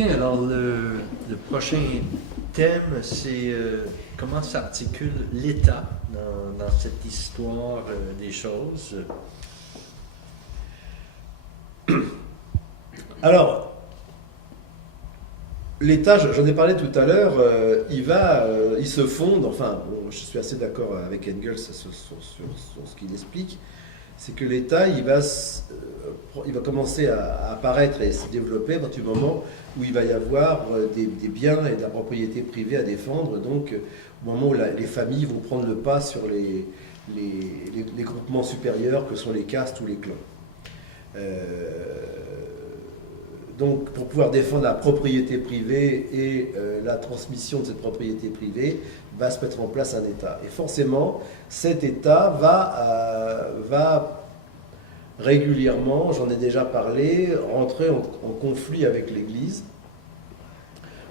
bien, alors le prochain thème, c'est comment s'articule l'État dans cette histoire des choses. Alors, l'État, j'en ai parlé tout à l'heure, il se fonde, enfin, bon, je suis assez d'accord avec Engels sur ce qu'il explique, c'est que l'État, il va commencer à apparaître et se développer à partir du moment où il va y avoir des biens et de la propriété privée à défendre, donc au moment où les familles vont prendre le pas sur les groupements supérieurs que sont les castes ou les clans. Donc, pour pouvoir défendre la propriété privée et la transmission de cette propriété privée, va se mettre en place un État. Et forcément, cet État va régulièrement, j'en ai déjà parlé, rentrer en conflit avec l'Église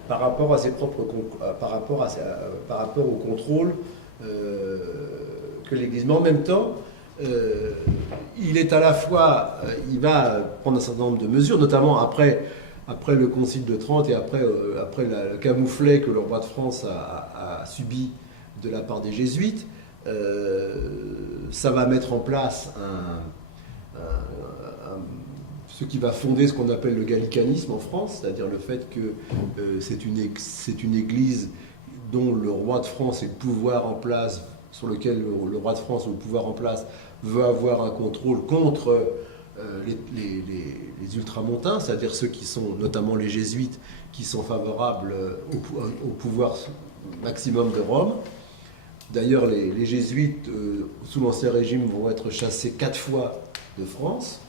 par rapport à ses propres, par rapport au contrôle que l'Église. Mais en même temps, il est à la fois, il va prendre un certain nombre de mesures, notamment après le Concile de Trente et après le camouflet que le roi de France a subi de la part des Jésuites. Ça va mettre en place ce qui va fonder ce qu'on appelle le gallicanisme en France, c'est-à-dire le fait que c'est une église dont le roi de France et le pouvoir en place, sur lequel le roi de France ou le pouvoir en place veut avoir un contrôle contre les ultramontains, c'est-à-dire ceux qui sont, notamment les jésuites, qui sont favorables au pouvoir maximum de Rome. D'ailleurs, les jésuites, sous l'Ancien Régime, vont être chassés 4 fois de France.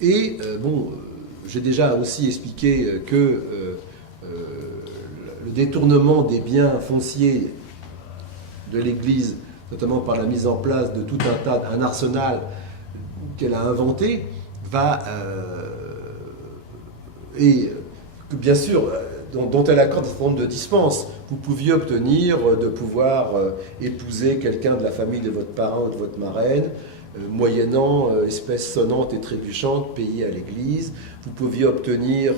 J'ai déjà aussi expliqué que le détournement des biens fonciers de l'Église, notamment par la mise en place de tout un arsenal qu'elle a inventé, et que bien sûr, dont elle accorde un certain nombre de dispenses. Vous pouviez obtenir de pouvoir épouser quelqu'un de la famille de votre parrain ou de votre marraine, moyennant espèces sonnantes et trébuchantes payées à l'Église. Vous pouviez obtenir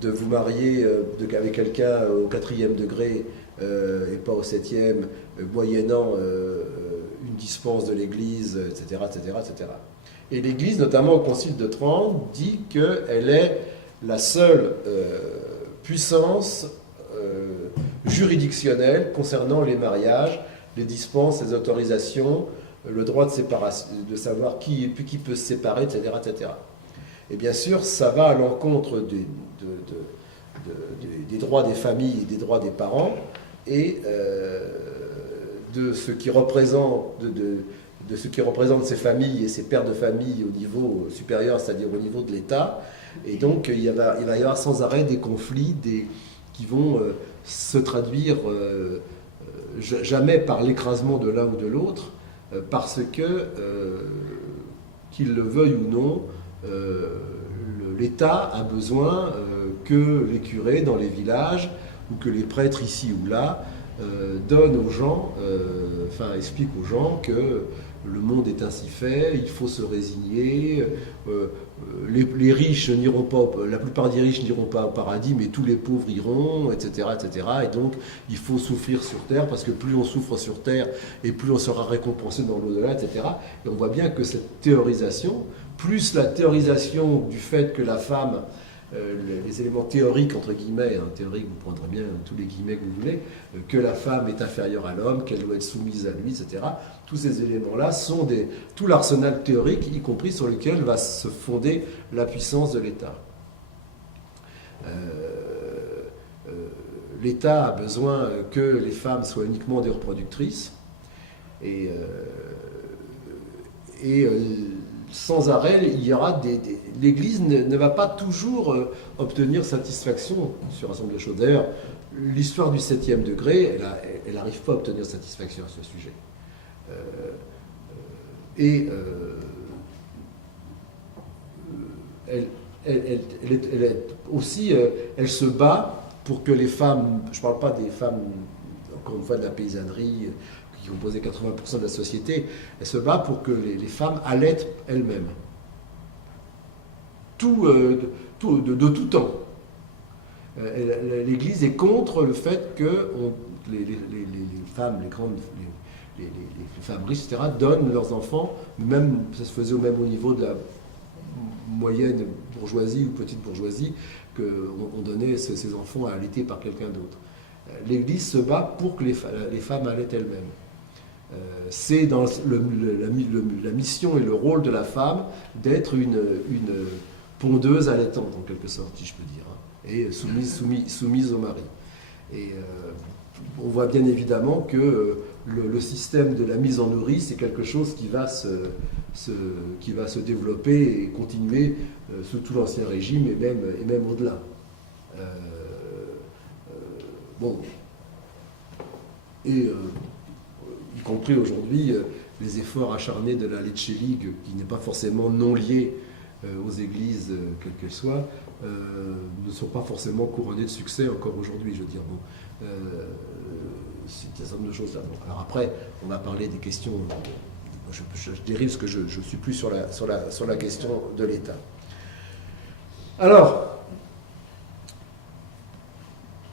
de vous marier avec quelqu'un au 4e degré et pas au 7e, moyennant une dispense de l'Église, etc., etc., etc. Et l'Église, notamment au Concile de Trente, dit qu'elle est la seule puissance juridictionnelle concernant les mariages, les dispenses, les autorisations, le droit de séparation, de savoir qui peut se séparer, etc., etc. Et bien sûr, ça va à l'encontre des droits des familles et des droits des parents, et de ce qui représente ces familles et ces pères de famille au niveau supérieur, c'est-à-dire au niveau de l'État. Et donc il va y avoir sans arrêt des conflits qui vont se traduire jamais par l'écrasement de l'un ou de l'autre, parce que, qu'il le veuille ou non, l'État a besoin que les curés dans les villages ou que les prêtres ici ou là donnent aux gens, expliquent aux gens que le monde est ainsi fait, il faut se résigner, les riches n'iront pas, la plupart des riches n'iront pas au paradis, mais tous les pauvres iront, etc., etc. Et donc, il faut souffrir sur terre, parce que plus on souffre sur terre, et plus on sera récompensé dans l'au-delà, etc. Et on voit bien que cette théorisation, plus la théorisation du fait que la femme, les éléments théoriques, entre guillemets, théoriques, vous prendrez bien tous les guillemets que vous voulez, que la femme est inférieure à l'homme, qu'elle doit être soumise à lui, etc. Tous ces éléments-là sont tout l'arsenal théorique, y compris sur lequel va se fonder la puissance de l'État. L'État a besoin que les femmes soient uniquement des reproductrices, et sans arrêt, il y aura l'Église ne va pas toujours obtenir satisfaction sur un certain nombre de choses. D'ailleurs, l'histoire du 7e degré, elle n'arrive pas à obtenir satisfaction à ce sujet. Elle se bat pour que les femmes, je ne parle pas des femmes, encore une fois, de la paysannerie, qui composaient 80% de la société, elle se bat pour que les femmes allaitent elles-mêmes. de tout temps. L'Église est contre le fait que les femmes, les femmes riches, etc., donnent leurs enfants, même ça se faisait même au niveau de la moyenne bourgeoisie ou petite bourgeoisie, qu'on donnait ses enfants à allaiter par quelqu'un d'autre. L'Église se bat pour que les femmes allaitent elles-mêmes. C'est dans la mission et le rôle de la femme d'être une pondeuse allaitante, en quelque sorte, si je peux dire, hein, et soumise au mari. Et on voit bien évidemment que le système de la mise en nourrice c'est quelque chose qui va se développer et continuer sous tout l'Ancien Régime et même au-delà. Bon. Et y compris aujourd'hui, les efforts acharnés de la Lecce League, qui n'est pas forcément non liée aux églises, quelles qu'elles soient, ne sont pas forcément couronnés de succès encore aujourd'hui, je veux dire. Bon, c'est un certain nombre de choses là. Bon, alors après, on va parler des questions. Je dérive parce que je ne suis plus sur la question de l'État. Alors,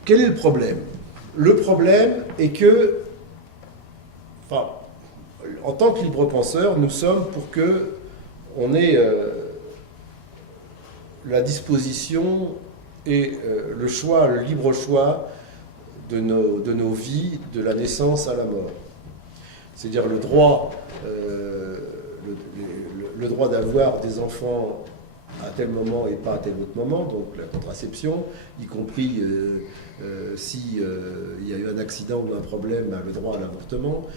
quel est le problème? Le problème est que, enfin, en tant que libre penseur, nous sommes pour que on ait la disposition et le choix, le libre choix de nos vies, de la naissance à la mort. C'est-à-dire le droit d'avoir des enfants à tel moment et pas à tel autre moment, donc la contraception, y compris si il y a eu un accident ou un problème, le droit à l'avortement.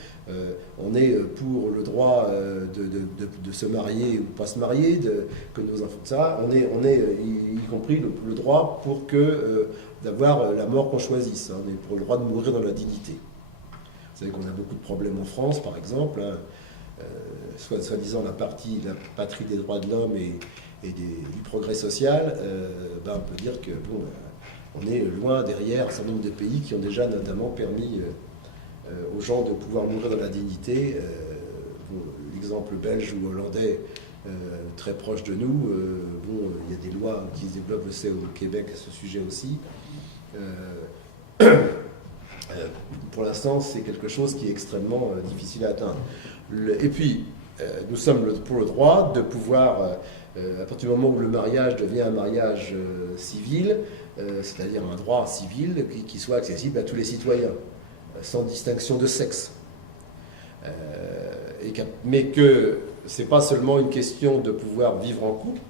On est pour le droit de se marier ou pas se marier, que nos enfants, ça. On est y compris le droit pour d'avoir la mort qu'on choisisse. Hein. On est pour le droit de mourir dans la dignité. Vous savez qu'on a beaucoup de problèmes en France, par exemple, hein, soi-disant la patrie des droits de l'homme et du progrès social. On peut dire que on est loin derrière un certain nombre de pays qui ont déjà notamment permis aux gens de pouvoir mourir dans la dignité. L'exemple belge ou hollandais très proche de nous, il y a des lois qui se développent, je sais, au Québec à ce sujet aussi. Pour l'instant, c'est quelque chose qui est extrêmement difficile à atteindre. Et puis, nous sommes pour le droit de pouvoir, à partir du moment où le mariage devient un mariage civil, c'est-à-dire un droit civil qui soit accessible à tous les citoyens, sans distinction de sexe. Mais que ce n'est pas seulement une question de pouvoir vivre en couple,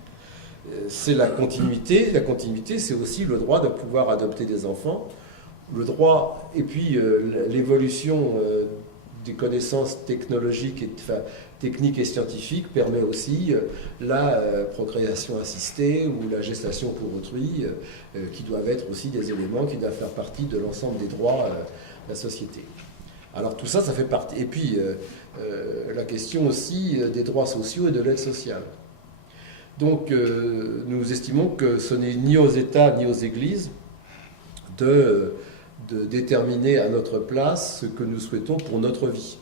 c'est la continuité. La continuité, c'est aussi le droit de pouvoir adopter des enfants, le droit, et puis l'évolution des connaissances technologiques, techniques et scientifiques permet aussi la procréation assistée ou la gestation pour autrui, qui doivent être aussi des éléments qui doivent faire partie de l'ensemble des droits de la société. Alors tout ça, ça fait partie. Et puis la question aussi des droits sociaux et de l'aide sociale. Donc nous estimons que ce n'est ni aux États ni aux Églises de déterminer à notre place ce que nous souhaitons pour notre vie.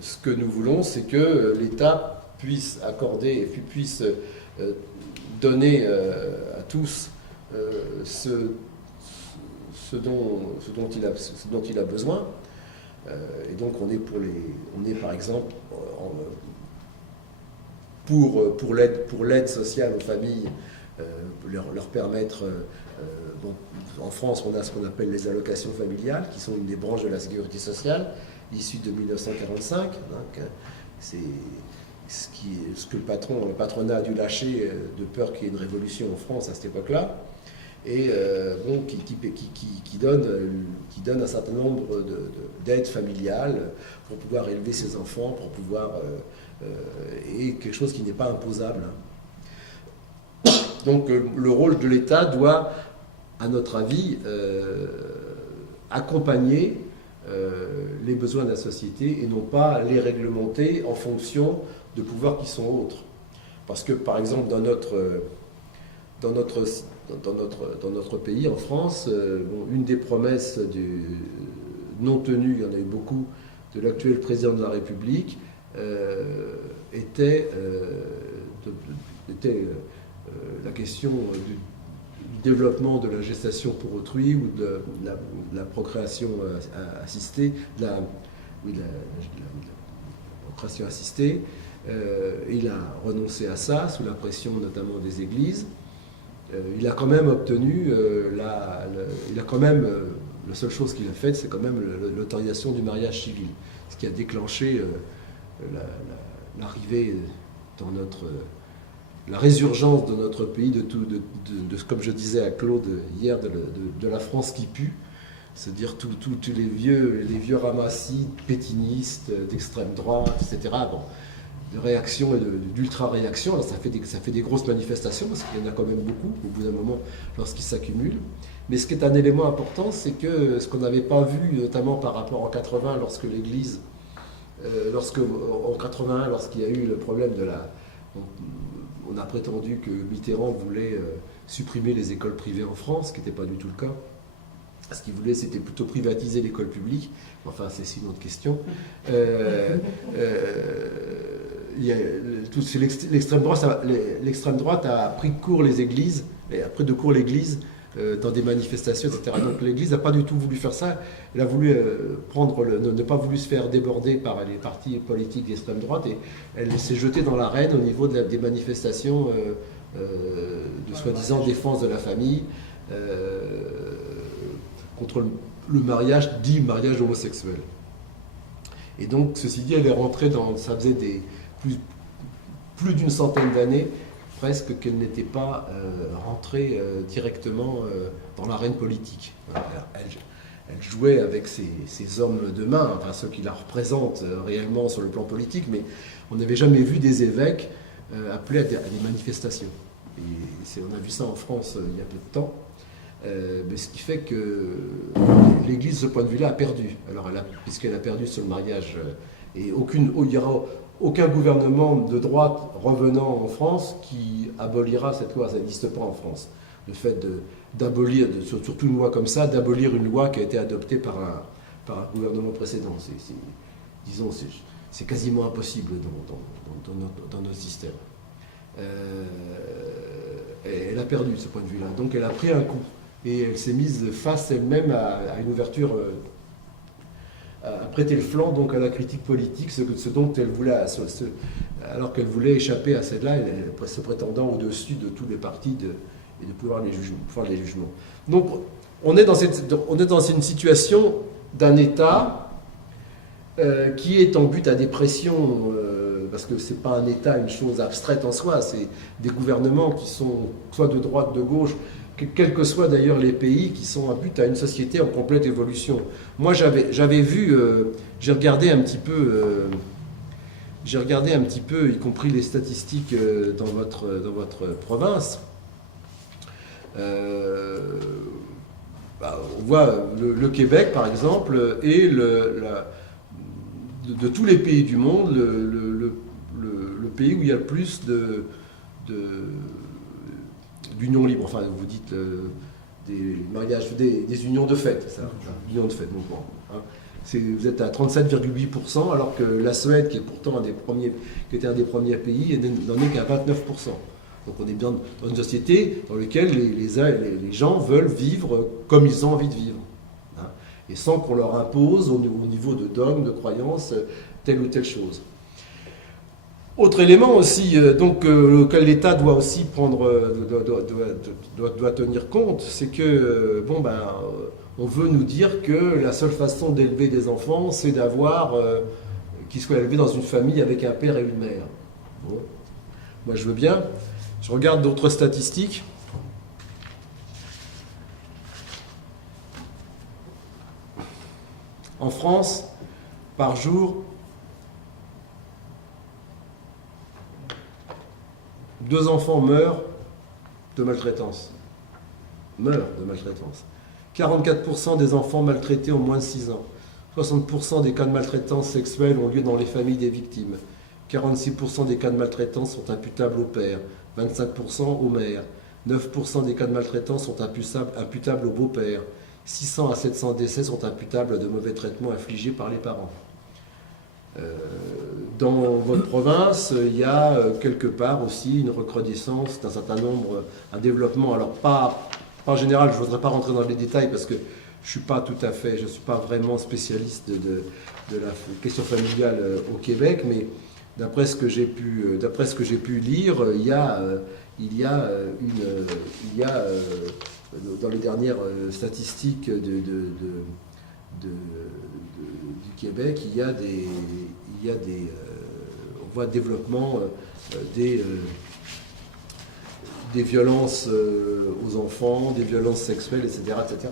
Ce que nous voulons, c'est que l'État puisse accorder et puisse donner à tous ce dont il a besoin. Et donc on est par exemple pour l'aide sociale aux familles, leur permettre. En France, on a ce qu'on appelle les allocations familiales, qui sont une des branches de la sécurité sociale, issues de 1945. Donc, c'est ce que le patronat a dû lâcher de peur qu'il y ait une révolution en France à cette époque-là, et qui donne un certain nombre d'aides familiales pour pouvoir élever ses enfants, pour pouvoir et quelque chose qui n'est pas imposable. Donc le rôle de l'État doit, à notre avis, accompagner les besoins de la société et non pas les réglementer en fonction de pouvoirs qui sont autres. Parce que, par exemple, dans notre pays, en France, une des promesses non tenues, il y en a eu beaucoup, de l'actuel président de la République, était était la question du développement de la gestation pour autrui ou de la procréation assistée, procréation assistée. Il a renoncé à ça sous la pression notamment des églises. Il a quand même obtenu la seule chose qu'il a faite, c'est quand même l'autorisation du mariage civil, ce qui a déclenché l'arrivée dans la résurgence de notre pays, comme je disais à Claude hier, de la France qui pue, c'est-à-dire tous les vieux ramassis pétinistes, d'extrême droite, etc. Bon, de réaction et d'ultra-réaction. Alors ça fait des grosses manifestations, parce qu'il y en a quand même beaucoup, au bout d'un moment, lorsqu'ils s'accumulent. Mais ce qui est un élément important, c'est que ce qu'on n'avait pas vu, notamment par rapport en 80, lorsque l'Église, en 81, lorsqu'il y a eu le problème on a prétendu que Mitterrand voulait supprimer les écoles privées en France, ce qui n'était pas du tout le cas. Ce qu'il voulait, c'était plutôt privatiser l'école publique. Enfin, c'est une autre question. L'extrême droite a pris de court les églises, dans des manifestations, etc. Donc l'Église n'a pas du tout voulu faire ça. Elle a voulu ne pas voulu se faire déborder par les partis politiques d'extrême droite, et elle s'est jetée dans l'arène au niveau des manifestations de soi-disant défense de la famille, contre le mariage, dit mariage homosexuel. Et donc, ceci dit, elle est rentrée ça faisait plus d'une centaine d'années, presque, qu'elle n'était pas rentrée directement dans l'arène politique. Voilà, elle jouait avec ses hommes de main, enfin ceux qui la représentent réellement sur le plan politique, mais on n'avait jamais vu des évêques appelés à des manifestations. Et on a vu ça en France il y a peu de temps. Mais ce qui fait que l'Église, de ce point de vue-là, a perdu. Alors, puisqu'elle a perdu sur le mariage, et il n'y aura aucun gouvernement de droite revenant en France qui abolira cette loi. Ça n'existe pas en France. Le fait d'abolir, surtout une loi comme ça, d'abolir une loi qui a été adoptée par un gouvernement précédent. C'est quasiment impossible dans notre système. Elle a perdu de ce point de vue-là. Donc, elle a pris un coup. Et elle s'est mise face elle-même à une ouverture, à prêter le flanc donc à la critique politique, ce dont elle voulait, alors qu'elle voulait échapper à celle-là, se prétendant au-dessus de tous les partis et de pouvoir les jugements. Donc on est dans une situation d'un État qui est en but à des pressions, parce que ce n'est pas un État, une chose abstraite en soi, c'est des gouvernements qui sont soit de droite, de gauche, quels que soient d'ailleurs les pays, qui sont en but à une société en complète évolution. Moi, j'avais vu, j'ai regardé un petit peu, y compris les statistiques dans votre province. On voit le Québec, par exemple, et de tous les pays du monde, le pays où il y a le plus d'unions libres. Enfin, vous dites des mariages, des unions de fait, ça, unions de fait, donc bon, hein. Vous êtes à 37,8%, alors que la Suède, qui est pourtant qui était un des premiers pays, n'en est qu'à 29%. Donc on est bien dans une société dans laquelle les gens veulent vivre comme ils ont envie de vivre, hein, et sans qu'on leur impose au niveau de dogmes, de croyances, telle ou telle chose. Autre élément aussi, auquel l'État doit aussi doit tenir compte, c'est que on veut nous dire que la seule façon d'élever des enfants, c'est qu'ils soient élevés dans une famille avec un père et une mère. Bon. Moi, je veux bien. Je regarde d'autres statistiques. En France, par jour, 2 enfants meurent de maltraitance. 44% des enfants maltraités ont moins de 6 ans. 60% des cas de maltraitance sexuelle ont lieu dans les familles des victimes. 46% des cas de maltraitance sont imputables au père, 25% aux mères. 9% des cas de maltraitance sont imputables au beau-père. 600 à 700 décès sont imputables à de mauvais traitements infligés par les parents. dans votre province, il y a quelque part aussi une recrudescence d'un certain nombre, un développement, alors pas en général, je ne voudrais pas rentrer dans les détails parce que je ne suis pas vraiment spécialiste de la question familiale au Québec, mais d'après ce que j'ai pu lire, il y a dans les dernières statistiques du Québec, on voit développement des violences aux enfants, des violences sexuelles, etc., etc.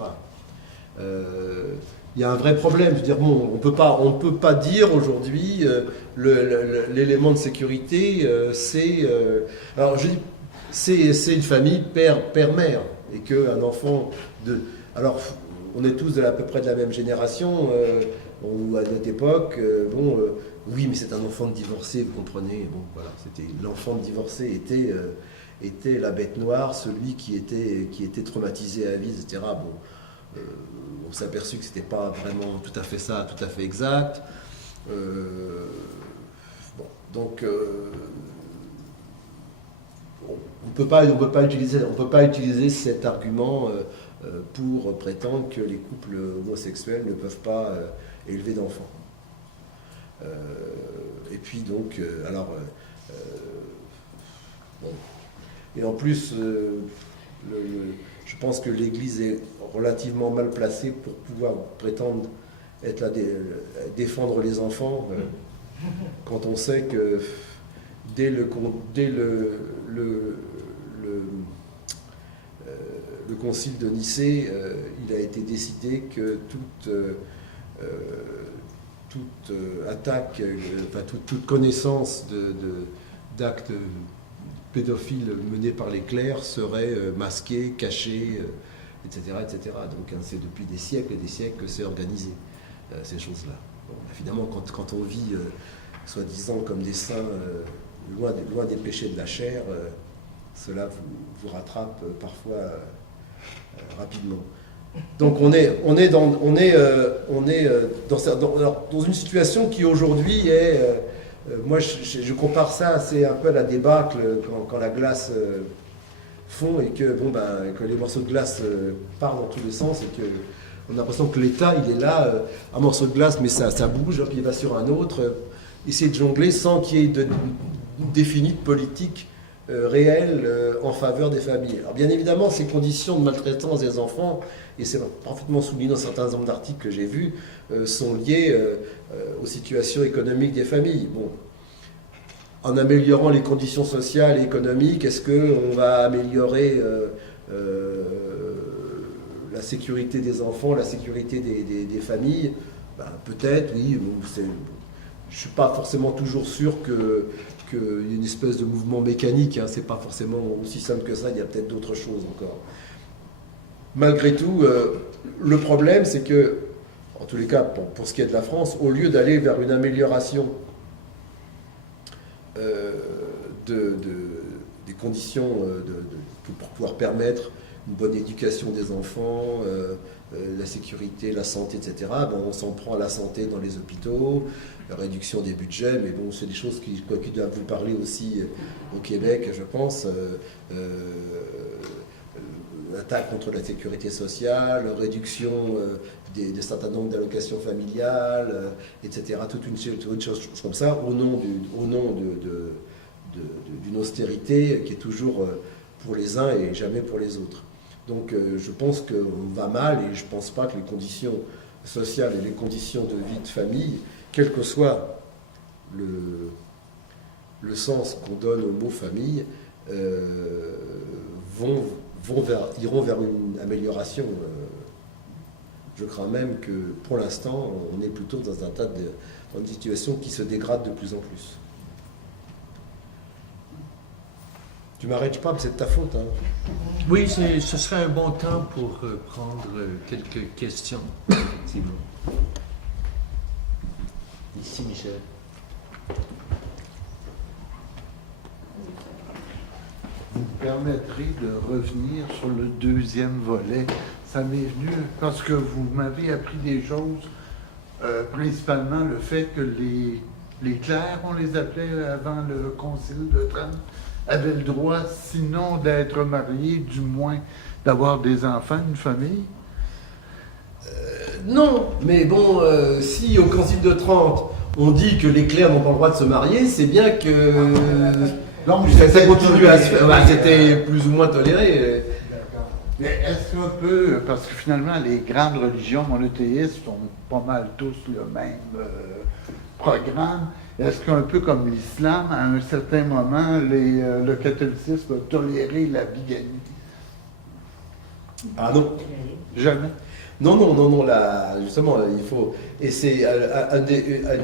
Il y a un vrai problème. Je veux dire, bon, on peut pas dire aujourd'hui l'élément de sécurité, alors je dis, c'est une famille père-mère et qu'un enfant alors on est tous à peu près de la même génération ou à notre époque. Oui, mais c'est un enfant de divorcé, vous comprenez. Bon, voilà, l'enfant de divorcé était la bête noire, celui qui était traumatisé à vie, etc. Bon, on s'est aperçu que c'était pas vraiment tout à fait ça, tout à fait exact. Donc on peut pas utiliser cet argument pour prétendre que les couples homosexuels ne peuvent pas élever d'enfants. Et puis donc, bon. Et en plus, je pense que l'Église est relativement mal placée pour pouvoir prétendre être là, défendre les enfants, quand on sait que dès le concile de Nicée, il a été décidé que toute attaque, toute connaissance d'actes pédophiles menés par les clercs serait masquée, cachée, etc., etc. Donc c'est depuis des siècles et des siècles que c'est organisé, ces choses-là. Bon, évidemment, quand on vit, soi-disant, comme des saints, loin des péchés de la chair, cela vous rattrape parfois rapidement. Donc on est dans une situation qui aujourd'hui est, moi je compare ça, c'est un peu à la débâcle quand la glace fond et que que les morceaux de glace partent dans tous les sens et que on a l'impression que l'État il est là, un morceau de glace mais ça bouge, puis il va sur un autre, essayer de jongler sans qu'il y ait de définie de politique réelle en faveur des familles. Alors bien évidemment, ces conditions de maltraitance des enfants, et c'est parfaitement souligné dans certains nombre d'articles que j'ai vus, sont liées aux situations économiques des familles. Bon, en améliorant les conditions sociales et économiques, est-ce qu'on va améliorer la sécurité des enfants, la sécurité des familles? Peut-être, oui. Je ne suis pas forcément toujours sûr qu'il y ait une espèce de mouvement mécanique, hein. C'est pas forcément aussi simple que ça, il y a peut-être d'autres choses encore. Malgré tout, le problème, c'est que, en tous les cas, pour ce qui est de la France, au lieu d'aller vers une amélioration des conditions pour pouvoir permettre une bonne éducation des enfants, la sécurité, la santé, etc., on s'en prend à la santé dans les hôpitaux, la réduction des budgets, mais bon, c'est des choses qui doivent vous parler aussi au Québec, je pense. L'attaque contre la sécurité sociale, réduction des certain nombre d'allocations familiales, etc. Toute une chose comme ça, au nom d'une austérité qui est toujours pour les uns et jamais pour les autres. Donc je pense qu'on va mal et je ne pense pas que les conditions sociales et les conditions de vie de famille, quel que soit le sens qu'on donne au mot famille, iront vers une amélioration. Je crains même que pour l'instant, on est plutôt dans dans une situation qui se dégrade de plus en plus. Tu m'arrêtes pas, mais c'est de ta faute. Hein. Oui, ce serait un bon temps pour prendre quelques questions, effectivement. Ici, Michel. Vous me permettrez de revenir sur le deuxième volet. Ça m'est venu parce que vous m'avez appris des choses, principalement le fait que les clercs, on les appelait avant le concile de Trente, avaient le droit, sinon d'être mariés, du moins d'avoir des enfants, une famille? Non, mais bon, si au Concile de Trente, on dit que les clercs n'ont pas le droit de se marier, c'est bien que Donc, ça continue à se faire. Bah, c'était plus ou moins toléré. D'accord. Mais est-ce qu'on peut, parce que finalement, les grandes religions monothéistes ont pas mal tous le même programme, est-ce qu'un peu comme l'islam, à un certain moment, le catholicisme a toléré la bigamie? Ah non. Jamais. Non, là, justement, il faut. Et c'est une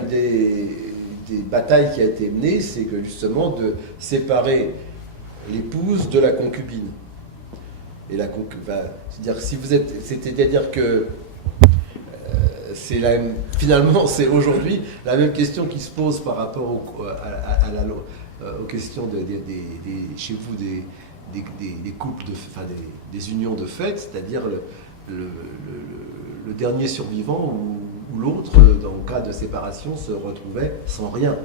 des batailles qui a été menée, c'est que justement de séparer l'épouse de la concubine. Et la concubine, c'est-à-dire si vous êtes, c'est-à-dire que c'est finalement c'est aujourd'hui la même question qui se pose par rapport aux questions chez vous des couples des unions de fait, c'est-à-dire le dernier survivant ou l'autre, dans le cas de séparation, se retrouvait sans rien,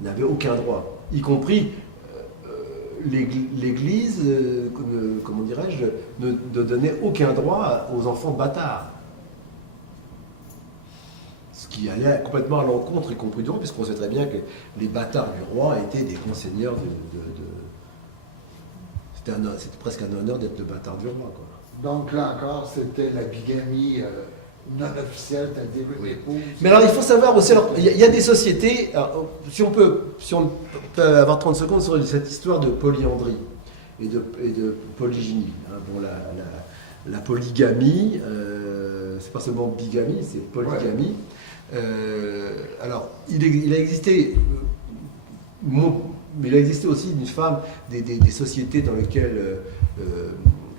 n'avait aucun droit, y compris l'Église, comment dirais-je, ne donnait aucun droit aux enfants bâtards. Ce qui allait complètement à l'encontre, y compris du roi, puisqu'on sait très bien que les bâtards du roi étaient des grands seigneurs C'était presque un honneur d'être le bâtard du roi, quoi. Donc là encore, c'était la bigamie non officielle, c'est-à-dire une épouse. Mais alors il faut savoir aussi, il y a des sociétés, alors, si on peut avoir 30 secondes sur cette histoire de polyandrie et de polygynie. Hein, bon, la polygamie, c'est pas seulement bigamie, c'est polygamie. Ouais. Alors il a existé, mais il a existé aussi une femme, des sociétés dans lesquelles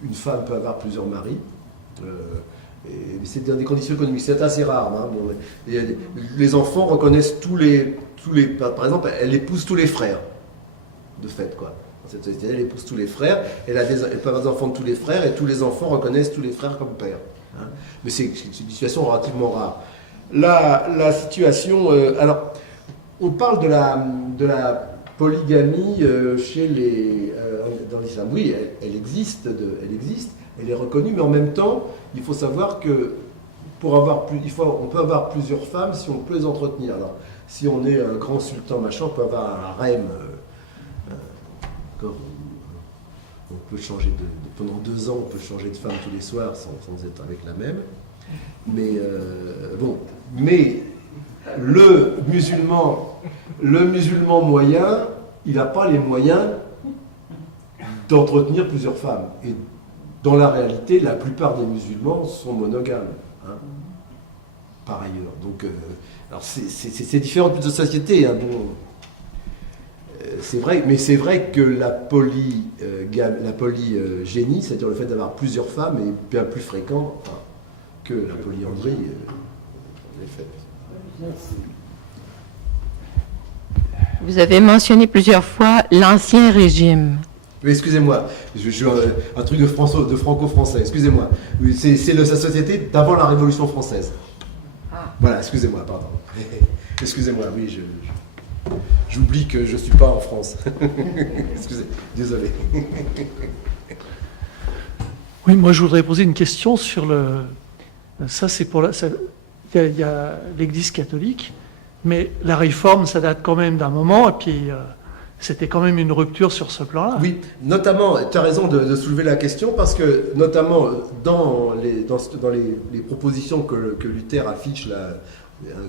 une femme peut avoir plusieurs maris. Mais c'est dans des conditions économiques, c'est assez rare. Hein. Bon, les enfants reconnaissent tous les. Par exemple, elle épouse tous les frères, de fait, quoi. Cette société, elle épouse tous les frères, elle peut avoir des enfants de tous les frères, et tous les enfants reconnaissent tous les frères comme père. Hein. Mais c'est une situation relativement rare. La situation. Alors, on parle de la polygamie dans l'islam. Oui, elle existe, elle est reconnue, mais en même temps, il faut savoir que on peut avoir plusieurs femmes si on peut les entretenir. Alors, si on est un grand sultan, machin, on peut avoir un harem. On peut changer pendant 2 ans, on peut changer de femme tous les soirs sans être avec la même. Mais mais le musulman moyen, il n'a pas les moyens d'entretenir plusieurs femmes. Et dans la réalité, la plupart des musulmans sont monogames, hein, par ailleurs. Donc, alors c'est différentes de sociétés. Hein, bon, c'est vrai, mais c'est vrai que la polygénie, c'est-à-dire le fait d'avoir plusieurs femmes, est bien plus fréquent que la polyandrie, en effet. Vous avez mentionné plusieurs fois l'Ancien Régime. Oui, excusez-moi, je suis un truc de franco-français, excusez-moi. Oui, c'est la société d'avant la Révolution française. Ah. Voilà, excusez-moi, pardon. Excusez-moi, oui, j'oublie que je ne suis pas en France. Excusez, désolé. Oui, moi je voudrais poser une question sur ça c'est pour il y a l'Église catholique, mais la réforme ça date quand même d'un moment, et puis c'était quand même une rupture sur ce plan-là. Oui, notamment, tu as raison de soulever la question, parce que notamment dans les propositions que Luther affiche là,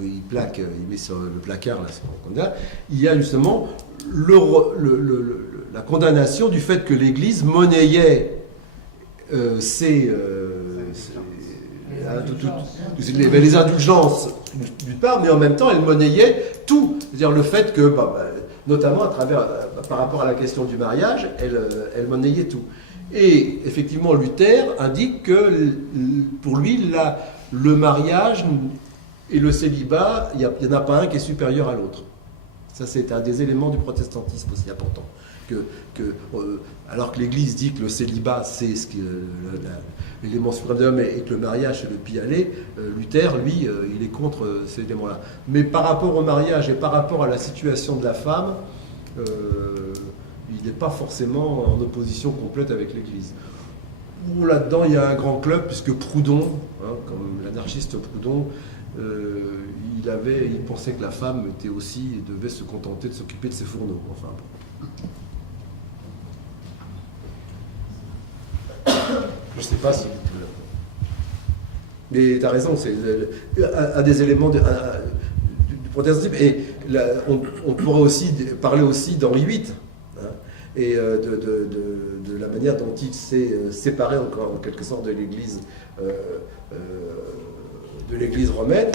il met sur le placard là, il y a justement la condamnation du fait que l'Église monnayait les indulgences d'une part, mais en même temps elle monnayait tout, c'est-à-dire le fait que notamment par rapport à la question du mariage, elle monnayait tout. Et effectivement, Luther indique que pour lui, le mariage et le célibat, il n'y en a pas un qui est supérieur à l'autre. Ça, c'est un des éléments du protestantisme aussi important. Alors que l'Église dit que le célibat, c'est l'élément suprême de l'homme et que le mariage, c'est le pis-aller, Luther, lui, il est contre ces éléments-là. Mais par rapport au mariage et par rapport à la situation de la femme, il n'est pas forcément en opposition complète avec l'Église. Là-dedans, il y a un grand club, puisque Proudhon, comme l'anarchiste Proudhon, il pensait que la femme devait se contenter de s'occuper de ses fourneaux. Enfin, je ne sais pas si... Mais tu as raison, c'est un des éléments du protestantisme. Et là, on pourrait aussi parler aussi d'Henri VIII, et de la manière dont il s'est séparé encore en quelque sorte de l'Église romaine,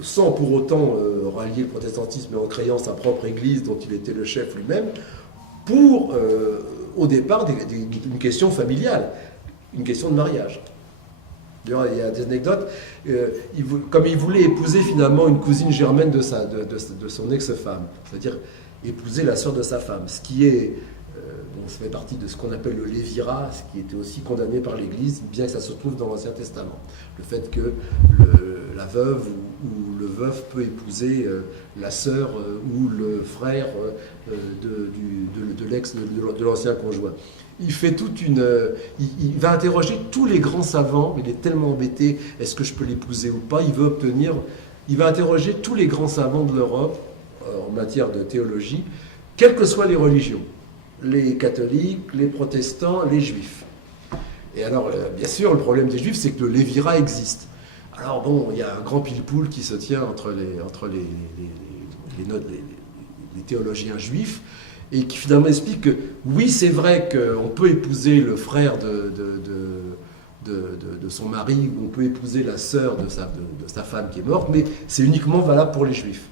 sans pour autant rallier le protestantisme, mais en créant sa propre Église dont il était le chef lui-même, pour, au départ, une question familiale, une question de mariage. D'ailleurs, il y a des anecdotes. Comme il voulait épouser finalement une cousine germaine de son ex-femme, c'est-à-dire épouser la sœur de sa femme, ce qui est, ça fait partie de ce qu'on appelle le lévirat, ce qui était aussi condamné par l'Église, bien que ça se trouve dans l'Ancien Testament. Le fait que la veuve ou le veuf peut épouser la sœur ou le frère de l'ancien conjoint. Il fait il va interroger tous les grands savants, il est tellement embêté, est-ce que je peux l'épouser ou pas, il va interroger tous les grands savants de l'Europe en matière de théologie, quelles que soient les religions, les catholiques, les protestants, les juifs. Et alors, bien sûr, le problème des juifs, c'est que le lévirat existe. Alors bon, il y a un grand pile-poule qui se tient entre les théologiens juifs, et qui finalement explique que oui, c'est vrai qu'on peut épouser le frère de son mari, ou on peut épouser la sœur de sa femme qui est morte, mais c'est uniquement valable pour les juifs.